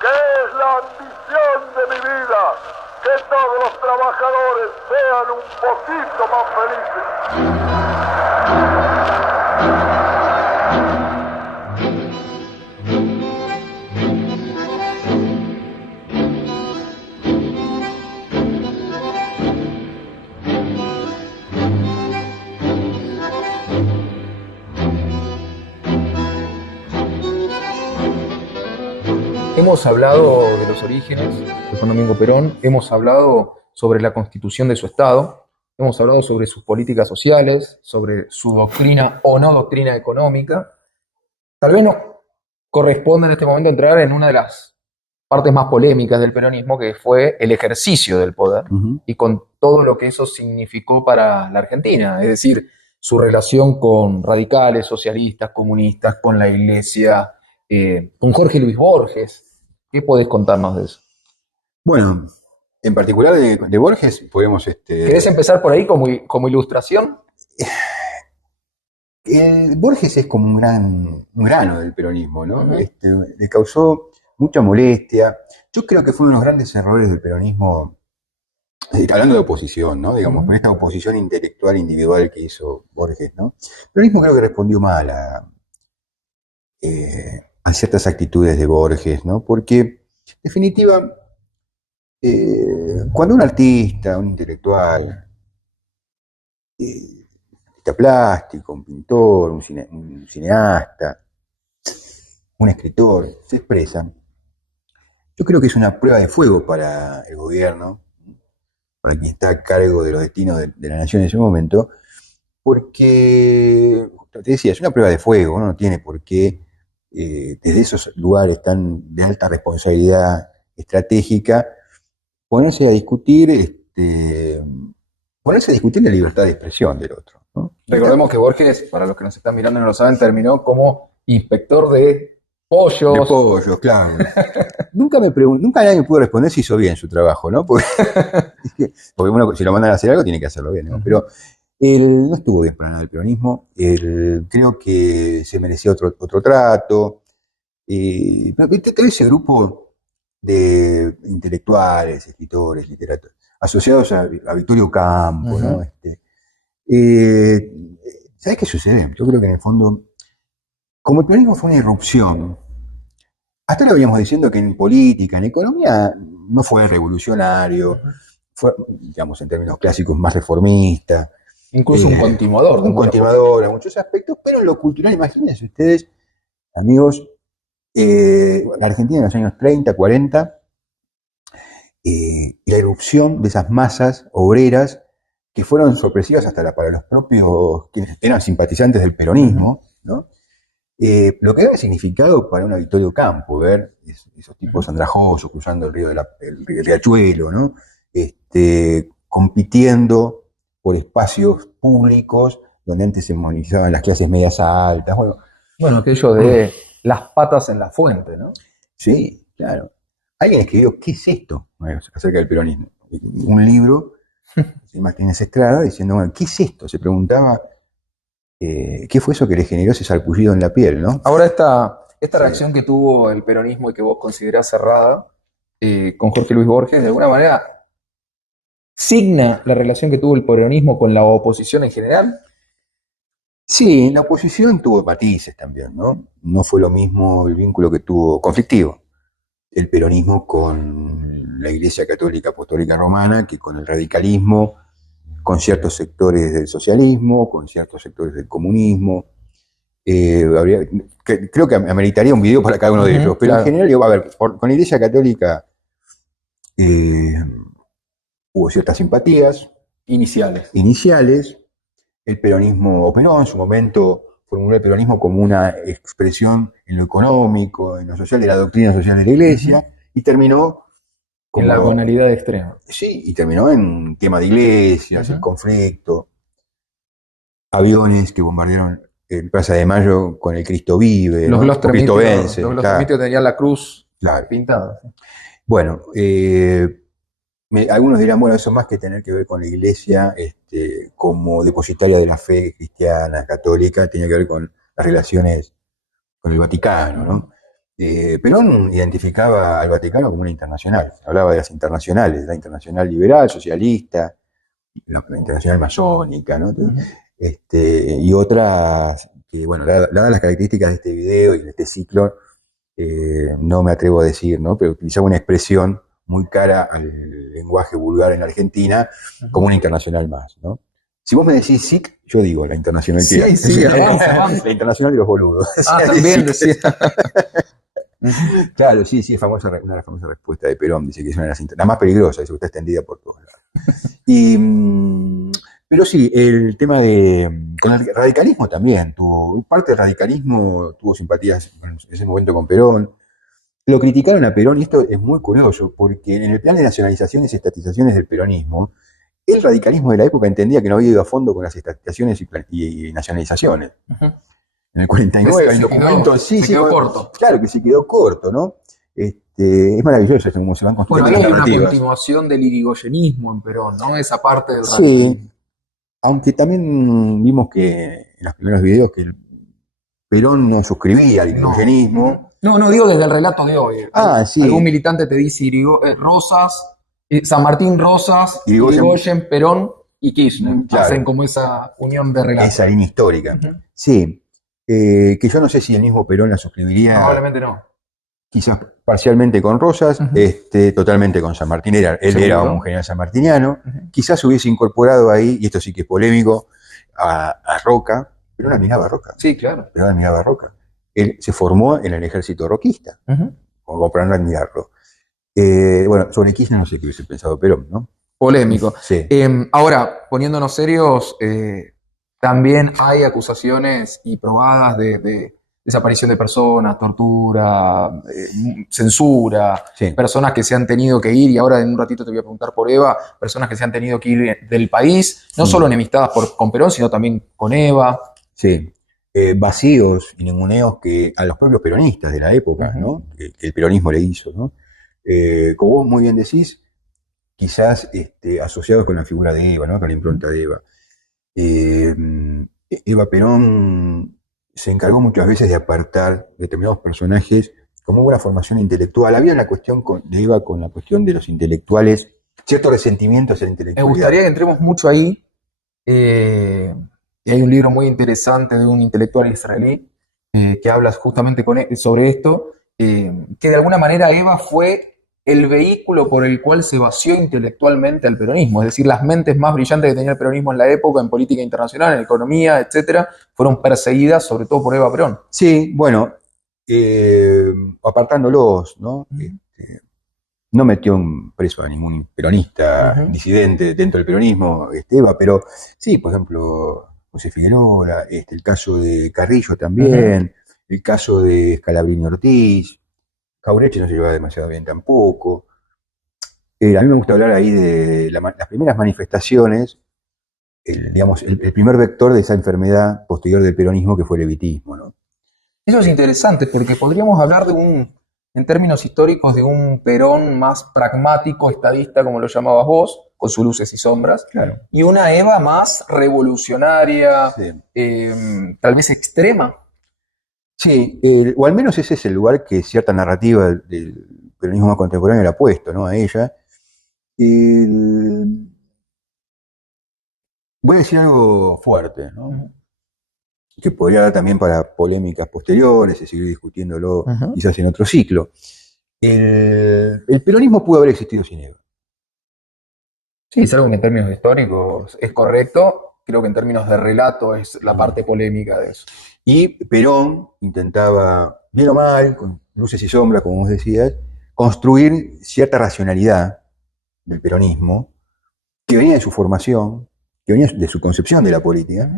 que es la ambición de mi vida, que todos los trabajadores sean un poquito más felices. Hemos hablado de los orígenes de Juan Domingo Perón, hemos hablado sobre la constitución de su Estado, hemos hablado sobre sus políticas sociales, sobre su doctrina o no doctrina económica. Tal vez nos corresponde en este momento entrar en una de las partes más polémicas del peronismo, que fue el ejercicio del poder y con todo lo que eso significó para la Argentina, es decir, su relación con radicales, socialistas, comunistas, con la Iglesia, con Jorge Luis Borges. ¿Qué podés contarnos de eso? Bueno, en particular de Borges podemos... ¿Querés empezar por ahí como ilustración? Borges es como un grano del peronismo, ¿no? Le causó mucha molestia. Yo creo que fue uno de los grandes errores del peronismo, hablando de oposición, ¿no? Digamos, con esta oposición intelectual individual que hizo Borges, ¿no? El peronismo creo que respondió mal a ciertas actitudes de Borges, ¿no? Porque, en definitiva, cuando un artista, un intelectual, artista plástico, un pintor, un cineasta, un escritor, se expresan, yo creo que es una prueba de fuego para el gobierno, para quien está a cargo de los destinos de la nación en ese momento, porque, te decía, es una prueba de fuego, uno no tiene por qué, desde esos lugares tan de alta responsabilidad estratégica, ponerse a discutir la libertad de expresión del otro, ¿no? Recordemos que Borges, para los que nos están mirando y no lo saben, terminó como inspector de pollos. De pollos, claro. Nunca nadie me pudo responder si hizo bien su trabajo, ¿no? Porque uno, si lo mandan a hacer algo, tiene que hacerlo bien, ¿no? Pero él no estuvo bien para nada el peronismo. Creo que se merecía otro trato. Pero ese grupo de intelectuales, escritores, literatos, asociados a Vittorio Campo, ¿no? ¿Sabes qué sucede? Yo creo que en el fondo, como el peronismo fue una irrupción, hasta ahora veníamos diciendo que en política, en economía, no fue revolucionario, fue, digamos, en términos clásicos, más reformista. Incluso un continuador. Un continuador en muchos aspectos, pero en lo cultural, imagínense ustedes, amigos, la Argentina en los años 30, 40, y la irrupción de esas masas obreras que fueron sorpresivas hasta para los propios que eran simpatizantes del peronismo, ¿no? Lo que había significado para una Vittorio Campo, ver esos tipos andrajosos cruzando el río el Riachuelo, ¿no? Compitiendo por espacios públicos donde antes se movilizaban las clases medias altas. Bueno, aquello de las patas en la fuente, ¿no? Sí, claro. Alguien escribió, ¿qué es esto? Acerca del peronismo. Un libro, Martínez Estrada, diciendo, bueno, ¿qué es esto? Se preguntaba, ¿qué fue eso que le generó ese sarpullido en la piel, ¿no? Ahora esta reacción que tuvo el peronismo y que vos considerás cerrada con Jorge Luis Borges, de alguna manera signa la relación que tuvo el peronismo con la oposición en general. Sí, la oposición tuvo matices también, ¿no? No fue lo mismo el vínculo que tuvo conflictivo el peronismo con la Iglesia Católica Apostólica Romana que con el radicalismo, con ciertos sectores del socialismo, con ciertos sectores del comunismo. Creo que ameritaría un video para cada uno de ellos, pero claro, en general, digo, a ver, con la Iglesia Católica hubo ciertas simpatías iniciales. El peronismo operó en su momento, formuló el peronismo como una expresión en lo económico, en lo social, de la doctrina social de la Iglesia, y terminó como, en la banalidad extrema. Sí, y terminó en tema de iglesias, el conflicto, aviones que bombardearon en Plaza de Mayo con el Cristo vive, los ¿no? Cristo vence. Los glostromitios tenían la cruz pintada. Bueno, algunos dirán, bueno, eso más que tener que ver con la Iglesia como depositaria de la fe cristiana, católica, tenía que ver con las relaciones con el Vaticano, ¿no? Perón identificaba al Vaticano como una internacional, hablaba de las internacionales, la internacional liberal, socialista, la internacional masónica, ¿no? Y otras que, bueno, dadas las características de este video y de este ciclo, no me atrevo a decir, ¿no? Pero utilizaba una expresión muy cara al lenguaje vulgar en la Argentina como una internacional más, ¿no? Si vos me decís SIC, yo digo la internacional. Sí, avanza. La internacional de los boludos. También decía. Claro, sí, una famosa respuesta de Perón, dice que es una de la más peligrosa, dice que está extendida por todos lados. Pero sí, el tema con el radicalismo también, parte del radicalismo tuvo simpatías en ese momento con Perón. Lo criticaron a Perón, y esto es muy curioso, porque en el plan de nacionalizaciones y estatizaciones del peronismo, el radicalismo de la época entendía que no había ido a fondo con las estatizaciones y nacionalizaciones. En el 49 el documento se quedó corto. Claro, que se quedó corto, ¿no? Es maravilloso cómo se van construyendo las alternativas. Hay una continuación del irigoyenismo en Perón, ¿no? Esa parte del radicalismo. Sí, aunque también vimos que en los primeros videos que Perón no suscribía al irigoyenismo. No, digo desde el relato de hoy. Sí. Algún militante te dice Rosas, San Martín, Rosas, Irigoyen, Perón y Kirchner. Claro. Hacen como esa unión de relatos. Esa línea histórica. Sí. Que yo no sé si el mismo Perón la suscribiría. Probablemente no. Quizás parcialmente con Rosas, totalmente con San Martín. Él era un general sanmartiniano. Quizás hubiese incorporado ahí, y esto sí que es polémico, a Roca. Perón admiraba a Roca. Sí, claro. Perón admiraba a Roca. Él se formó en el ejército roquista, como para no admirarlo. Bueno, sobre Kirchner no sé qué hubiese pensado Perón, ¿no? Polémico. Sí. Ahora, poniéndonos serios, también hay acusaciones y probadas de desaparición de personas, tortura, censura, personas que se han tenido que ir, y ahora en un ratito te voy a preguntar por Eva, personas que se han tenido que ir del país, no solo enemistadas con Perón, sino también con Eva. Sí. Vacíos y ninguneos que a los propios peronistas de la época, ¿no? Que el peronismo le hizo, ¿no? Como vos muy bien decís, quizás asociados con la figura de Eva, ¿no? Con la impronta de Eva. Eva Perón se encargó muchas veces de apartar determinados personajes con muy buena formación intelectual. Había una cuestión de Eva con la cuestión de los intelectuales, cierto resentimiento hacia la intelectualidad. Me gustaría que entremos mucho ahí. Y hay un libro muy interesante de un intelectual israelí que habla justamente sobre esto, que de alguna manera Eva fue el vehículo por el cual se vació intelectualmente al peronismo, es decir, las mentes más brillantes que tenía el peronismo en la época, en política internacional, en economía, etcétera, fueron perseguidas sobre todo por Eva Perón. Sí, bueno, apartándolos, ¿no? No metió preso a ningún peronista disidente dentro del peronismo, Eva, pero sí, por ejemplo, José Figueroa, el caso de Carrillo también, el caso de Scalabrini Ortiz, Jauretche no se llevaba demasiado bien tampoco. A mí me gusta hablar ahí de las primeras manifestaciones, el primer vector de esa enfermedad posterior del peronismo que fue el evitismo, ¿no? Eso es interesante porque podríamos hablar en términos históricos, de un Perón más pragmático, estadista, como lo llamabas vos, con sus luces y sombras, claro, y una Eva más revolucionaria, tal vez extrema. Sí, o al menos ese es el lugar que cierta narrativa del peronismo más contemporáneo le ha puesto, ¿no? A ella. Voy a decir algo fuerte, ¿no? Que podría dar también para polémicas posteriores y seguir discutiéndolo quizás en otro ciclo. El peronismo pudo haber existido sin Eva. Sí, es algo que en términos históricos es correcto. Creo que en términos de relato es la parte polémica de eso. Y Perón intentaba, bien o mal, con luces y sombras, como vos decías, construir cierta racionalidad del peronismo que venía de su formación, que venía de su concepción de la política,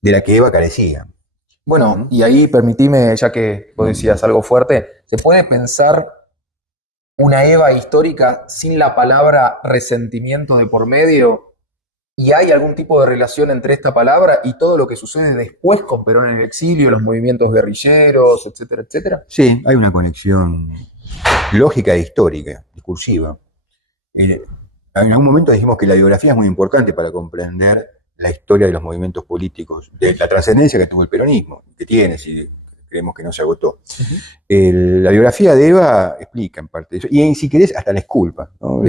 de la que Eva carecía. Bueno, y ahí permitime, ya que vos decías algo fuerte, ¿se puede pensar una Eva histórica sin la palabra resentimiento de por medio? ¿Y hay algún tipo de relación entre esta palabra y todo lo que sucede después con Perón en el exilio, los movimientos guerrilleros, etcétera, etcétera? Sí, hay una conexión lógica e histórica, discursiva. En algún momento dijimos que la biografía es muy importante para comprender la historia de los movimientos políticos, de la trascendencia que tuvo el peronismo, que tiene, si creemos que no se agotó. La biografía de Eva explica en parte eso, y si querés hasta la exculpa, ¿no?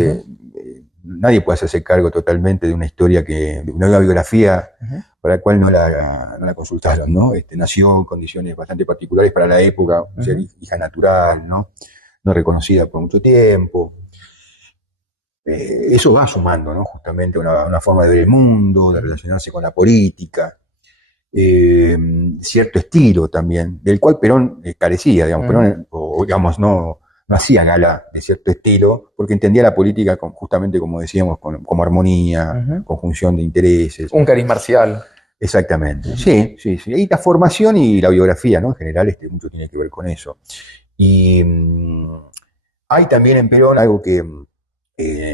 Nadie puede hacerse cargo totalmente de una historia de una biografía para la cual no la consultaron, ¿no? Nació en condiciones bastante particulares para la época, ser hija natural, ¿no? No reconocida por mucho tiempo. Eso va sumando, ¿no? Justamente una forma de ver el mundo, de relacionarse con la política, cierto estilo también, del cual Perón carecía, digamos. Perón, o digamos, no hacía gala de cierto estilo, porque entendía la política justamente, como decíamos, como armonía, conjunción de intereses. Un cariz marcial. Exactamente, sí. Y la formación y la biografía, ¿no? En general, mucho tiene que ver con eso. Y hay también en Perón algo que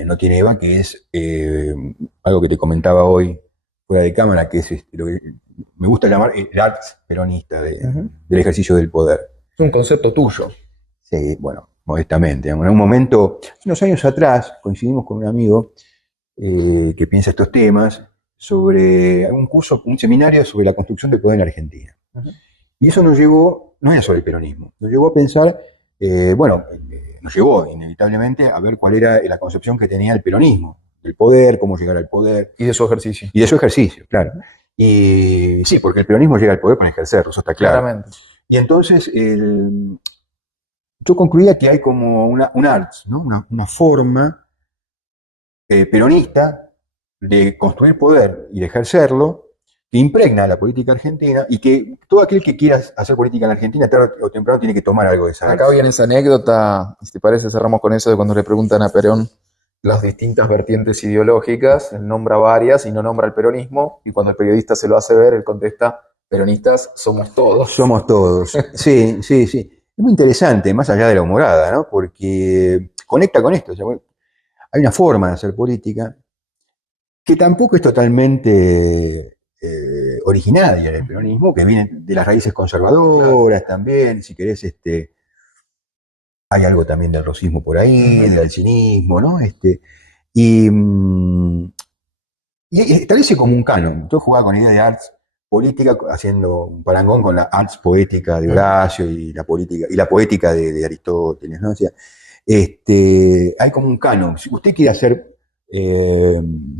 no tiene Eva, que es algo que te comentaba hoy fuera de cámara, que es lo que me gusta llamar el arte peronista del ejercicio del poder. Es un concepto tuyo. Sí, bueno, modestamente. En un momento, unos años atrás, coincidimos con un amigo que piensa estos temas sobre un curso, un seminario sobre la construcción del poder en Argentina. Y eso nos llevó, no era sobre el peronismo, nos llevó a pensar, nos llevó inevitablemente a ver cuál era la concepción que tenía el peronismo, del poder, cómo llegar al poder. Y de su ejercicio. Y de su ejercicio, claro. Y sí, porque el peronismo llega al poder para ejercerlo, eso está claro. Claramente. Y entonces yo concluía que hay como un art, ¿no? Una forma peronista de construir poder y de ejercerlo, que impregna la política argentina y que todo aquel que quiera hacer política en Argentina, tarde o temprano, tiene que tomar algo de esa. Acá viene esa anécdota, si te parece, cerramos con eso de cuando le preguntan a Perón las distintas vertientes ideológicas, él nombra varias y no nombra el peronismo, y cuando el periodista se lo hace ver, él contesta: peronistas somos todos. Somos todos, sí. Es muy interesante, más allá de la humorada, ¿no? Porque conecta con esto. O sea, hay una forma de hacer política que tampoco es totalmente originaria del peronismo, que viene de las raíces conservadoras también, si querés, hay algo también del rosismo por ahí, del alcinismo, ¿no? Y establece como un canon. Yo jugaba con la idea de arts política, haciendo un parangón con la arts poética de Horacio y la poética de Aristóteles, ¿no? O sea, hay como un canon. Si usted quiere hacer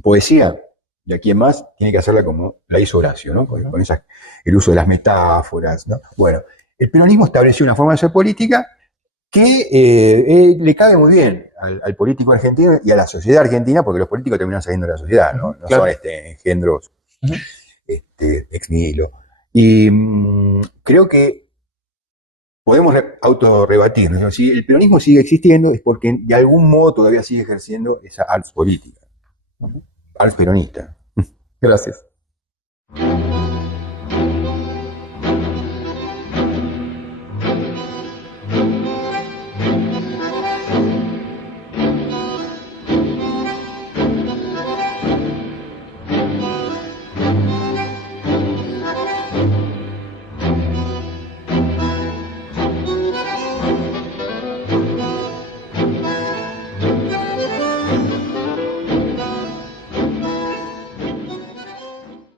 poesía, de aquí en más, tiene que hacerla como la hizo Horacio, ¿no? Con el uso de las metáforas, ¿no? Bueno, el peronismo estableció una forma de hacer política que le cabe muy bien al político argentino y a la sociedad argentina, porque los políticos terminan saliendo de la sociedad, ¿no? No claro. Son engendros ex nihilo. Y creo que podemos autorrebatir, ¿no? Si el peronismo sigue existiendo es porque de algún modo todavía sigue ejerciendo esa arts política, arts peronista. Gracias.